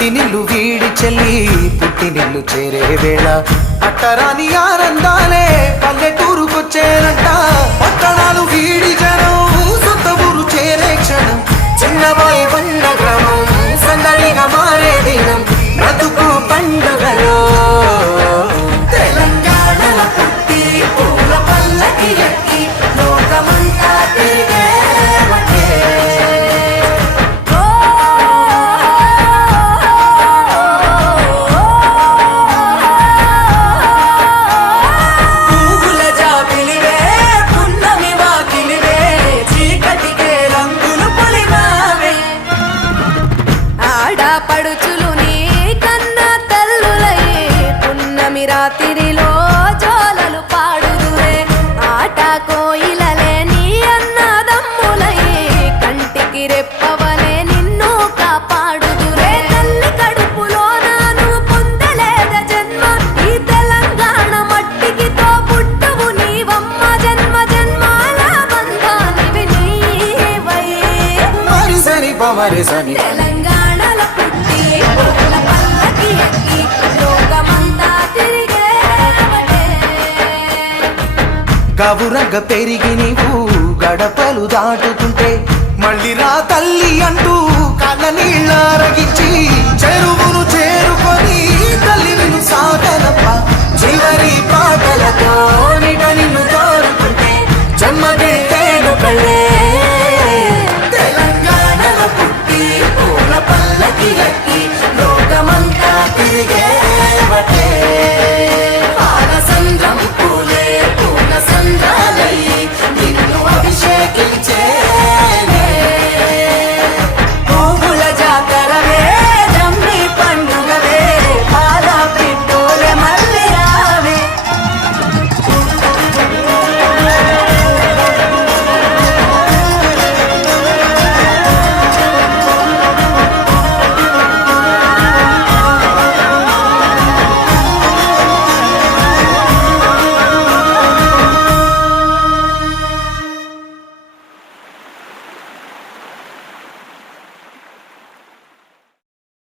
మట్టినిల్లు వీడి చెల్లి పుట్టినిల్లు చేరే వేళ అట్టరాని ఆనందాలే పల్లెటూరుకొచ్చేనంట. పట్టణాలు వీడి జనం సొంత ఊరు చేరే క్షణం, చిన్నబాయి బండ గ్రామం సందడిగా మారే దినం, బ్రతుకు పండుగలో తెలంగాణల పుట్టి పూల పల్లకి ఎక్కి లోకమంతా తిరిగే పడుచులు నీ కన్న తల్లులయ్యే పున్నమి రాత్రిలో జోలలు పాడుదురే. ఆట కోయిలలే నీ అన్నదమ్ములయ్యే కంటికి రెప్పవలే నిన్ను కాపాడుదురే. తల్లి కడుపులో నాను పొందలేద జన్మ, ఈ తెలంగాణ మట్టికి తో పుట్టవు నీవమ్మ. జన్మ జన్మాల బంధానివి నీవై మరిసని పమరిసని తెలంగాణల పుట్టి పూల పల్లకి ఎక్కి లోకమంతా తిరిగేవటే. గవురగ పెరిగి నీవు గడపలు దాటుతుంటే మళ్ళీ రా తల్లి అంటూ కళ్ళ నీళ్ళరగించి చెరువును చేరుకొని తల్లి నిన్ను సాగనప్ప. చివరి పాటలతో నిట నిన్ను కోరుకుంటే జన్మదిట్టేను కళ్ళే. తెలంగాణలో పుట్టి పూల పల్లకి ఎక్కి